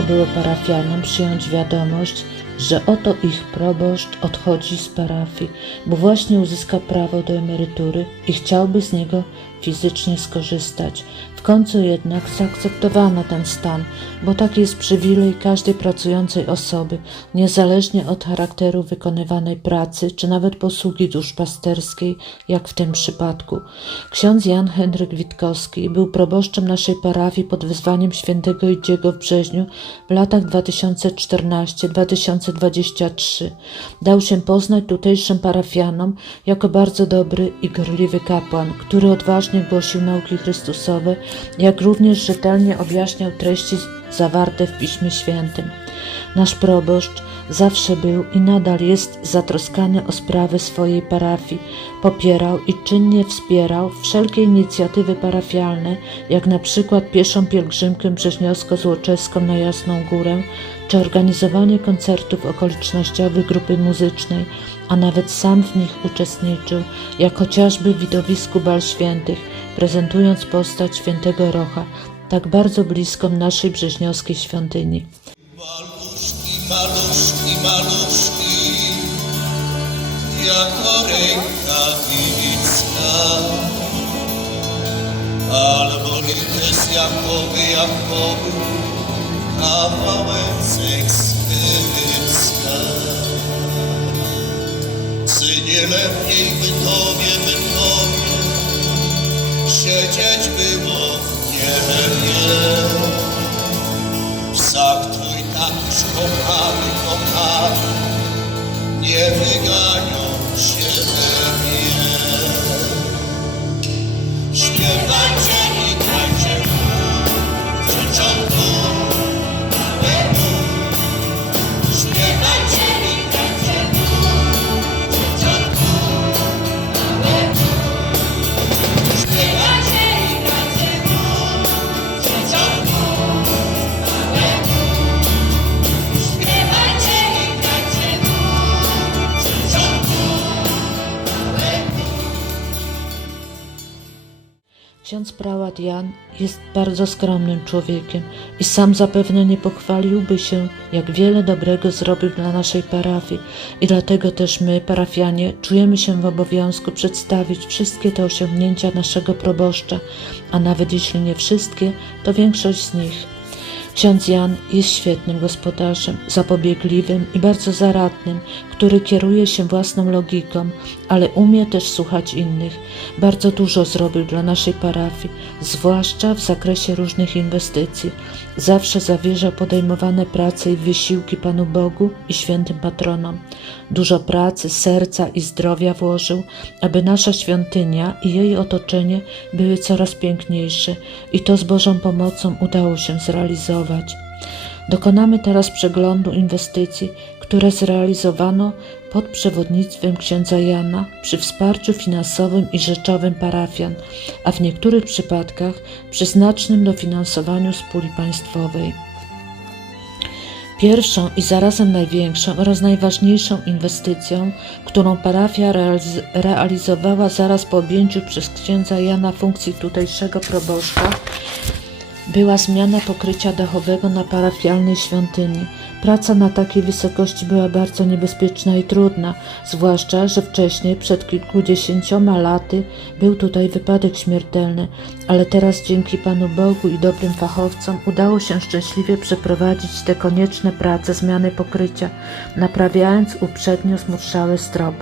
Trudno było parafianom przyjąć wiadomość, że oto ich proboszcz odchodzi z parafii, bo właśnie uzyska prawo do emerytury i chciałby z niego fizycznie skorzystać. W końcu jednak zaakceptowano ten stan, bo taki jest przywilej każdej pracującej osoby, niezależnie od charakteru wykonywanej pracy, czy nawet posługi duszpasterskiej, jak w tym przypadku. Ksiądz Jan Henryk Witkowski był proboszczem naszej parafii pod wezwaniem świętego Idziego w Brzeźniu w latach 2014-2023. Dał się poznać tutejszym parafianom jako bardzo dobry i gorliwy kapłan, który odważnie głosił nauki Chrystusowe, jak również rzetelnie objaśniał treści zawarte w Piśmie Świętym. Nasz proboszcz zawsze był i nadal jest zatroskany o sprawy swojej parafii, popierał i czynnie wspierał wszelkie inicjatywy parafialne, jak na przykład pieszą pielgrzymkę brzeźniowsko-złoczeską na Jasną Górę, czy organizowanie koncertów okolicznościowych grupy muzycznej, a nawet sam w nich uczestniczył, jak chociażby w widowisku Bal Świętych, prezentując postać świętego Rocha, tak bardzo bliską naszej brzeźniowskiej świątyni. Maluszki, maluszki, maluszki, jako rękawiczka. Albo lites jakoby, jakoby, kawałeczek skyrycka. Czy nie lepiej by tobie, by tobie, siedzieć było w niebie? Psak twój tatuś kochany, kochany, nie wyganią bardzo skromnym człowiekiem i sam zapewne nie pochwaliłby się, jak wiele dobrego zrobił dla naszej parafii i dlatego też my, parafianie, czujemy się w obowiązku przedstawić wszystkie te osiągnięcia naszego proboszcza, a nawet jeśli nie wszystkie, to większość z nich. Ksiądz Jan jest świetnym gospodarzem, zapobiegliwym i bardzo zaradnym, który kieruje się własną logiką, ale umie też słuchać innych. Bardzo dużo zrobił dla naszej parafii, zwłaszcza w zakresie różnych inwestycji. Zawsze zawierza podejmowane prace i wysiłki Panu Bogu i świętym patronom. Dużo pracy, serca i zdrowia włożył, aby nasza świątynia i jej otoczenie były coraz piękniejsze i to z Bożą pomocą udało się zrealizować. Dokonamy teraz przeglądu inwestycji, które zrealizowano pod przewodnictwem księdza Jana przy wsparciu finansowym i rzeczowym parafian, a w niektórych przypadkach przy znacznym dofinansowaniu z puli państwowej. Pierwszą i zarazem największą oraz najważniejszą inwestycją, którą parafia realiz- realizowała zaraz po objęciu przez księdza Jana funkcji tutejszego proboszcza, była zmiana pokrycia dachowego na parafialnej świątyni. Praca na takiej wysokości była bardzo niebezpieczna i trudna, zwłaszcza, że wcześniej, przed kilkudziesięcioma laty, był tutaj wypadek śmiertelny, ale teraz dzięki Panu Bogu i dobrym fachowcom udało się szczęśliwie przeprowadzić te konieczne prace zmiany pokrycia, naprawiając uprzednio zmurszały strop.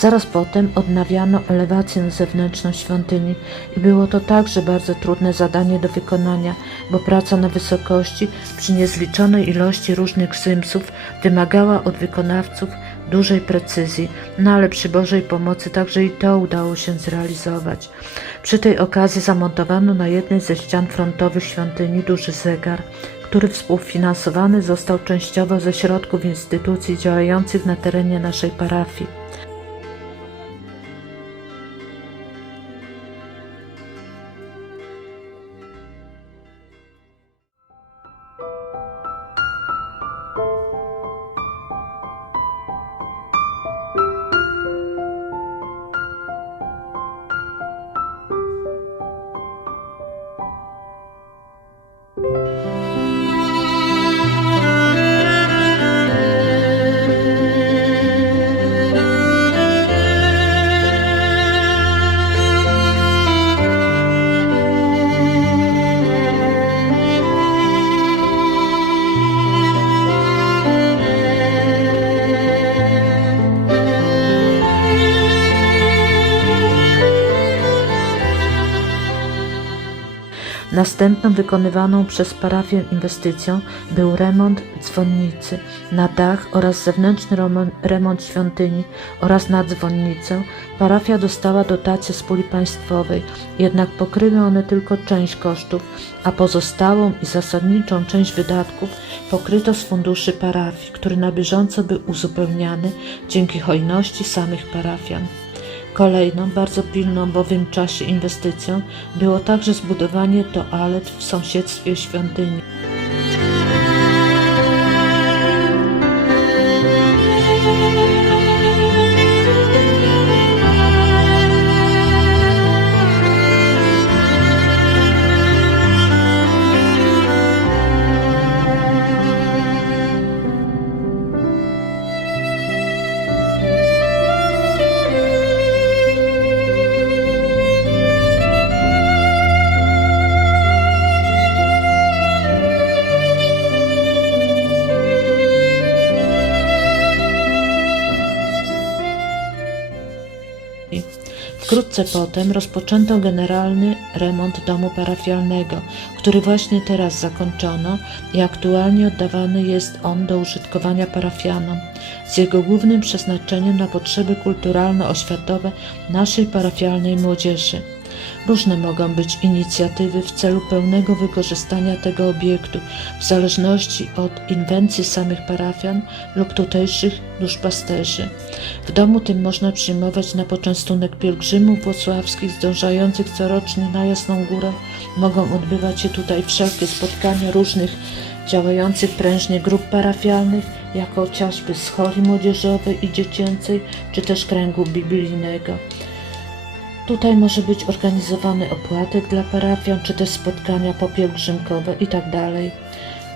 Zaraz potem odnawiano elewację zewnętrzną świątyni i było to także bardzo trudne zadanie do wykonania, bo praca na wysokości przy niezliczonej ilości różnych symsów wymagała od wykonawców dużej precyzji, no ale przy Bożej pomocy także i to udało się zrealizować. Przy tej okazji zamontowano na jednej ze ścian frontowych świątyni duży zegar, który współfinansowany został częściowo ze środków instytucji działających na terenie naszej parafii. Następną wykonywaną przez parafię inwestycją był remont dzwonnicy na dach oraz zewnętrzny remont, świątyni oraz na dzwonnicę. Parafia dostała dotację z puli państwowej, jednak pokryły one tylko część kosztów, a pozostałą i zasadniczą część wydatków pokryto z funduszy parafii, który na bieżąco był uzupełniany dzięki hojności samych parafian. Kolejną, bardzo pilną w owym czasie inwestycją było także zbudowanie toalet w sąsiedztwie świątyni. Wkrótce potem rozpoczęto generalny remont domu parafialnego, który właśnie teraz zakończono i aktualnie oddawany jest on do użytkowania parafianom, z jego głównym przeznaczeniem na potrzeby kulturalno-oświatowe naszej parafialnej młodzieży. Różne mogą być inicjatywy w celu pełnego wykorzystania tego obiektu, w zależności od inwencji samych parafian lub tutejszych duszpasterzy. W domu tym można przyjmować na poczęstunek pielgrzymów włocławskich zdążających corocznie na Jasną Górę. Mogą odbywać się tutaj wszelkie spotkania różnych działających prężnie grup parafialnych, jak chociażby z choli młodzieżowej i dziecięcej, czy też kręgu biblijnego. Tutaj może być organizowany opłatek dla parafian, czy też spotkania popielgrzymkowe itd.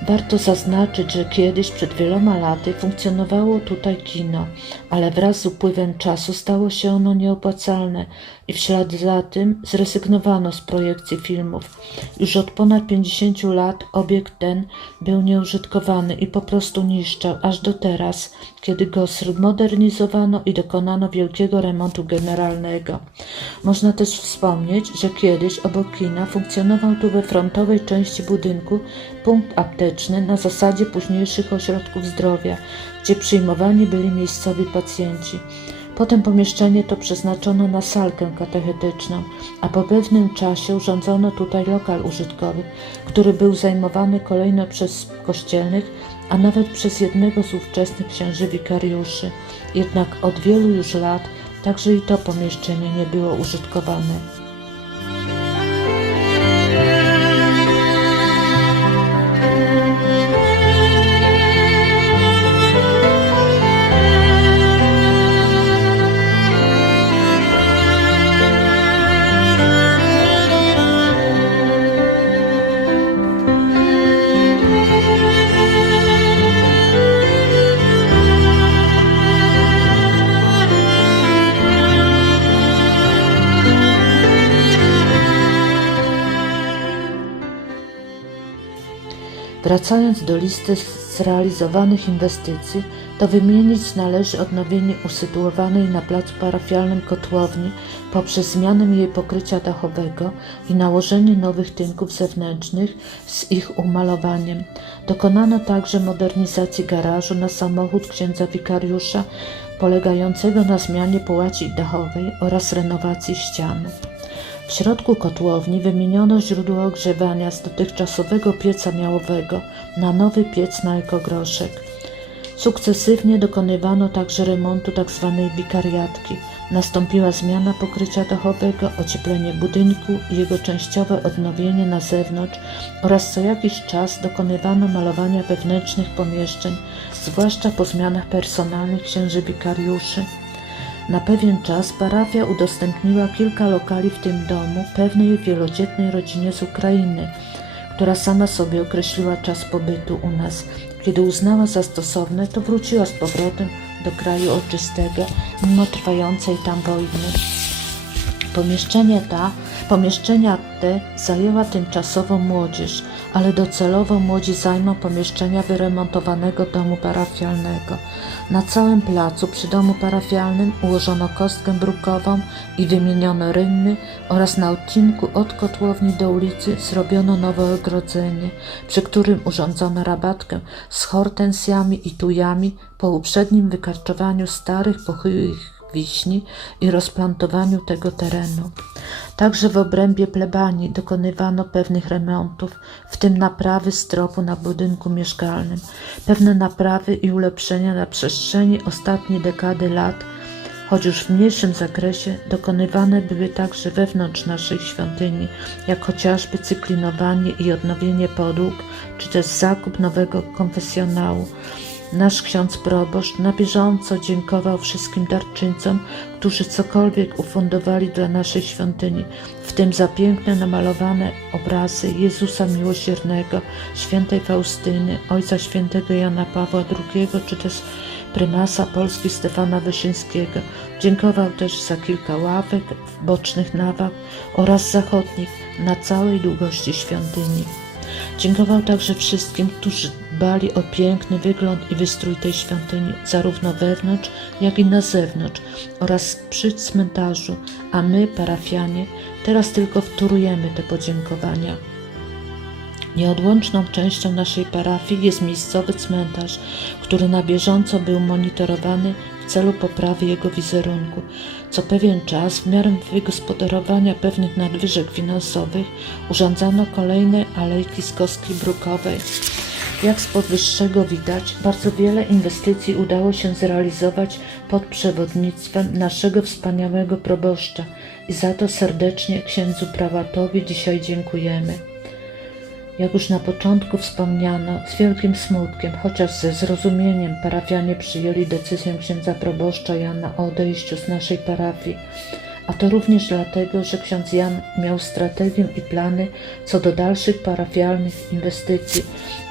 Warto zaznaczyć, że kiedyś, przed wieloma laty, funkcjonowało tutaj kino, ale wraz z upływem czasu stało się ono nieopłacalne i w ślad za tym zrezygnowano z projekcji filmów. Już od ponad 50 lat obiekt ten był nieużytkowany i po prostu niszczał, aż do teraz, kiedy go zmodernizowano i dokonano wielkiego remontu generalnego. Można też wspomnieć, że kiedyś obok kina funkcjonował tu we frontowej części budynku punkt apteczny na zasadzie późniejszych ośrodków zdrowia, gdzie przyjmowani byli miejscowi pacjenci. Potem pomieszczenie to przeznaczono na salkę katechetyczną, a po pewnym czasie urządzono tutaj lokal użytkowy, który był zajmowany kolejno przez kościelnych, a nawet przez jednego z ówczesnych księży wikariuszy. Jednak od wielu już lat także i to pomieszczenie nie było użytkowane. Wracając do listy zrealizowanych inwestycji, to wymienić należy odnowienie usytuowanej na placu parafialnym kotłowni poprzez zmianę jej pokrycia dachowego i nałożenie nowych tynków zewnętrznych z ich umalowaniem. Dokonano także modernizacji garażu na samochód księdza wikariusza, polegającego na zmianie połaci dachowej oraz renowacji ścian. W środku kotłowni wymieniono źródło ogrzewania z dotychczasowego pieca miałowego na nowy piec na ekogroszek. Sukcesywnie dokonywano także remontu tzw. wikariatki. Nastąpiła zmiana pokrycia dachowego, ocieplenie budynku i jego częściowe odnowienie na zewnątrz oraz co jakiś czas dokonywano malowania wewnętrznych pomieszczeń, zwłaszcza po zmianach personalnych księży wikariuszy. Na pewien czas parafia udostępniła kilka lokali w tym domu pewnej wielodzietnej rodzinie z Ukrainy, która sama sobie określiła czas pobytu u nas. Kiedy uznała za stosowne, to wróciła z powrotem do kraju ojczystego, mimo trwającej tam wojny. Pomieszczenie ta, pomieszczenia te zajęła tymczasowo młodzież, ale docelowo młodzi zajmą pomieszczenia wyremontowanego domu parafialnego. Na całym placu przy domu parafialnym ułożono kostkę brukową i wymieniono rynny oraz na odcinku od kotłowni do ulicy zrobiono nowe ogrodzenie, przy którym urządzono rabatkę z hortensjami i tujami po uprzednim wykarczowaniu starych, pochyłych wiśni i rozplantowaniu tego terenu. Także w obrębie plebanii dokonywano pewnych remontów, w tym naprawy stropu na budynku mieszkalnym. Pewne naprawy i ulepszenia na przestrzeni ostatniej dekady lat, choć już w mniejszym zakresie, dokonywane były także wewnątrz naszej świątyni, jak chociażby cyklinowanie i odnowienie podłóg, czy też zakup nowego konfesjonału. Nasz ksiądz proboszcz na bieżąco dziękował wszystkim darczyńcom, którzy cokolwiek ufundowali dla naszej świątyni, w tym za piękne namalowane obrazy Jezusa Miłosiernego, świętej Faustyny, ojca świętego Jana Pawła II, czy też prymasa Polski Stefana Wyszyńskiego. Dziękował też za kilka ławek w bocznych nawach oraz zachodnich na całej długości świątyni. Dziękował także wszystkim, którzy dbali o piękny wygląd i wystrój tej świątyni, zarówno wewnątrz, jak i na zewnątrz oraz przy cmentarzu, a my, parafianie, teraz tylko wtórujemy te podziękowania. Nieodłączną częścią naszej parafii jest miejscowy cmentarz, który na bieżąco był monitorowany w celu poprawy jego wizerunku. Co pewien czas, w miarę wygospodarowania pewnych nadwyżek finansowych, urządzano kolejne alejki z kostki brukowej. Jak z powyższego widać, bardzo wiele inwestycji udało się zrealizować pod przewodnictwem naszego wspaniałego proboszcza i za to serdecznie księdzu prałatowi dzisiaj dziękujemy. Jak już na początku wspomniano, z wielkim smutkiem, chociaż ze zrozumieniem parafianie przyjęli decyzję księdza proboszcza Jana o odejściu z naszej parafii, a to również dlatego, że ksiądz Jan miał strategię i plany co do dalszych parafialnych inwestycji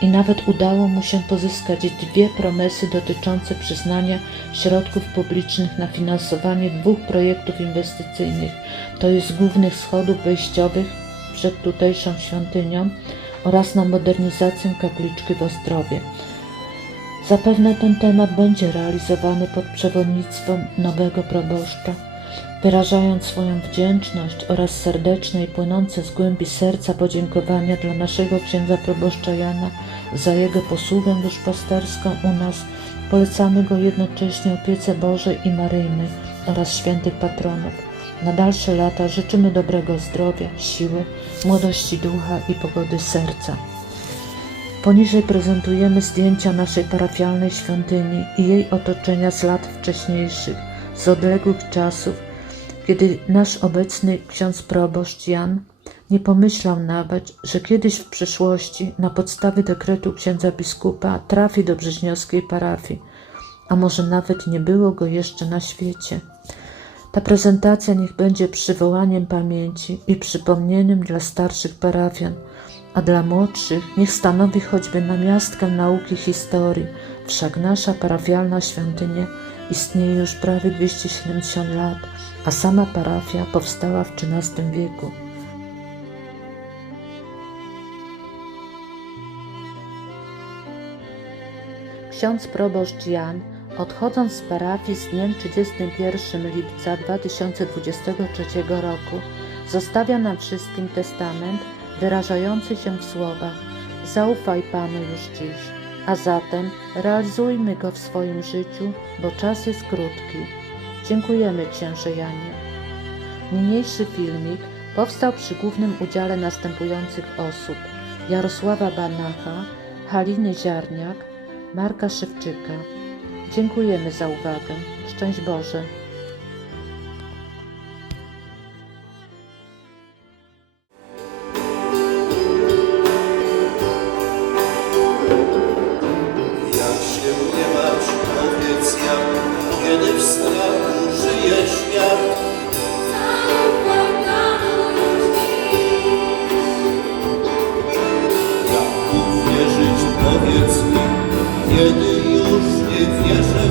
i nawet udało mu się pozyskać dwie promesy dotyczące przyznania środków publicznych na finansowanie dwóch projektów inwestycyjnych, to jest głównych schodów wejściowych przed tutejszą świątynią oraz na modernizację kapliczki w Ostrowie. Zapewne ten temat będzie realizowany pod przewodnictwem nowego proboszcza. Wyrażając swoją wdzięczność oraz serdeczne i płynące z głębi serca podziękowania dla naszego księdza proboszcza Jana za jego posługę duszpasterską u nas, polecamy go jednocześnie opiece Bożej i Maryjnej oraz świętych patronów. Na dalsze lata życzymy dobrego zdrowia, siły, młodości ducha i pogody serca. Poniżej prezentujemy zdjęcia naszej parafialnej świątyni i jej otoczenia z lat wcześniejszych, z odległych czasów, kiedy nasz obecny ksiądz proboszcz Jan nie pomyślał nawet, że kiedyś w przyszłości na podstawie dekretu księdza biskupa trafi do brzeźniowskiej parafii, a może nawet nie było go jeszcze na świecie. Ta prezentacja niech będzie przywołaniem pamięci i przypomnieniem dla starszych parafian, a dla młodszych niech stanowi choćby namiastkę nauki historii, wszak nasza parafialna świątynia istnieje już prawie 270 lat, a sama parafia powstała w XIII wieku. ksiądz proboszcz Jan, odchodząc z parafii z dniem 31 lipca 2023 roku, zostawia nam wszystkim testament wyrażający się w słowach Zaufaj Panu już dziś, a zatem realizujmy go w swoim życiu, bo czas jest krótki. Dziękujemy Księże Janie. Niniejszy filmik powstał przy głównym udziale następujących osób Jarosława Banacha, Haliny Ziarniak, Marka Szewczyka. Dziękujemy za uwagę. Szczęść Boże. Kiedy już nie wierzę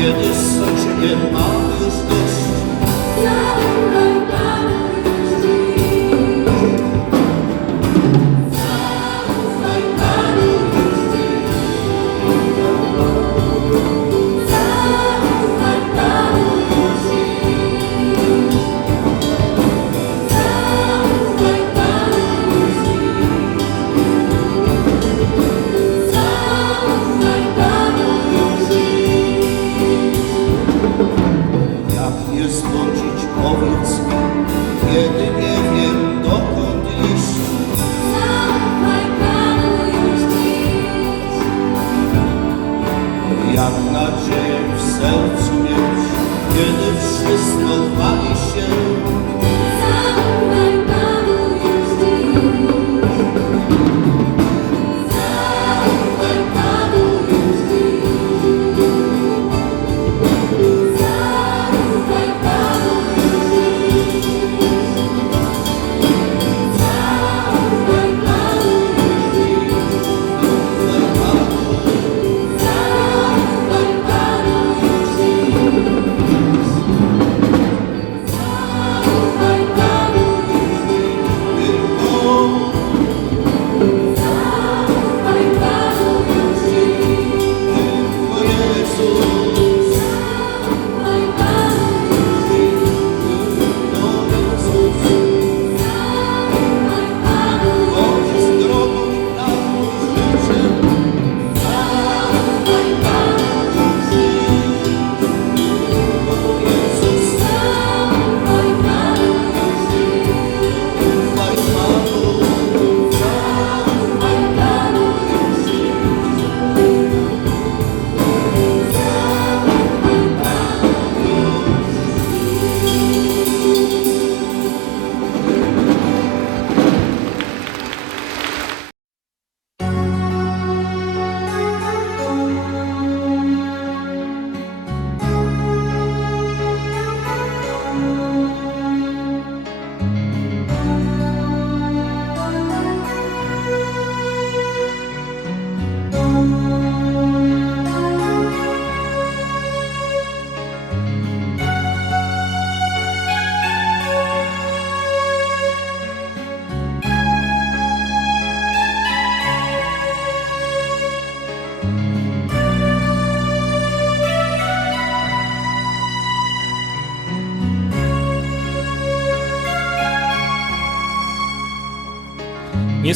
Yedi saç, yedi sercu mieć, kiedy wszystko wali się.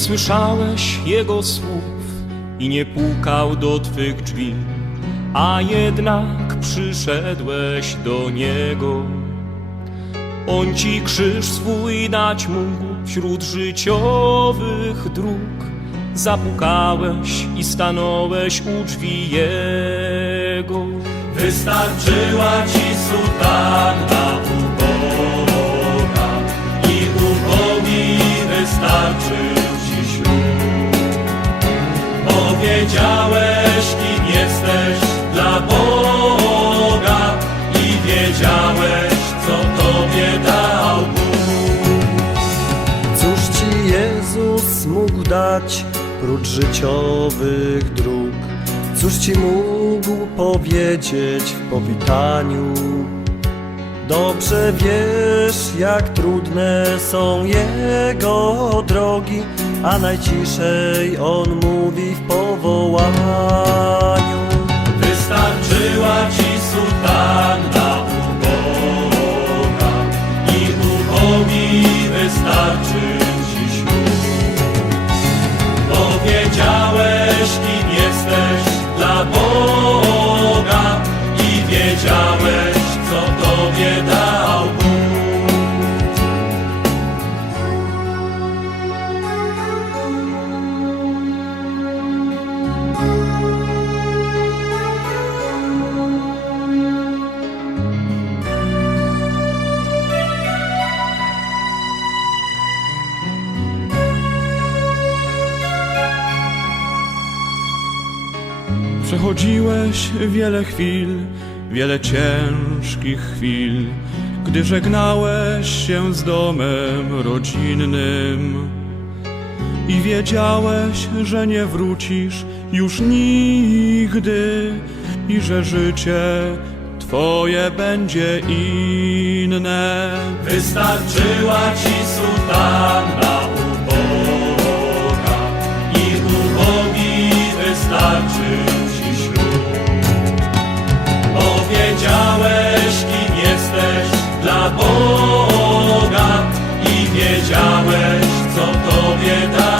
Słyszałeś Jego słów i nie pukał do Twych drzwi, a jednak przyszedłeś do Niego. On Ci krzyż swój dać mógł wśród życiowych dróg. Zapukałeś i stanąłeś u drzwi Jego. Wystarczyła Ci sutanna uboga i ubogi wystarczył Powiedziałeś, kim jesteś dla Boga i wiedziałeś, co Tobie dał Bóg. Cóż ci Jezus mógł dać prócz życiowych dróg? Cóż ci mógł powiedzieć w powitaniu? Dobrze wiesz, jak trudne są Jego drogi, a najciszej On mówi w powołaniu. Wystarczyła Ci sutanna uboga i ubogi wystarczył Ci ślub. Powiedziałeś, kim jesteś dla Boga i wiedziałeś, co Tobie dał Przechodziłeś wiele chwil, wiele ciężkich chwil, gdy żegnałeś się z domem rodzinnym. I wiedziałeś, że nie wrócisz już nigdy i że życie Twoje będzie inne. Wystarczyła Ci sutanna uboga i ubogi wystarczył wiedziałeś, kim jesteś dla Boga i wiedziałeś, co Tobie da.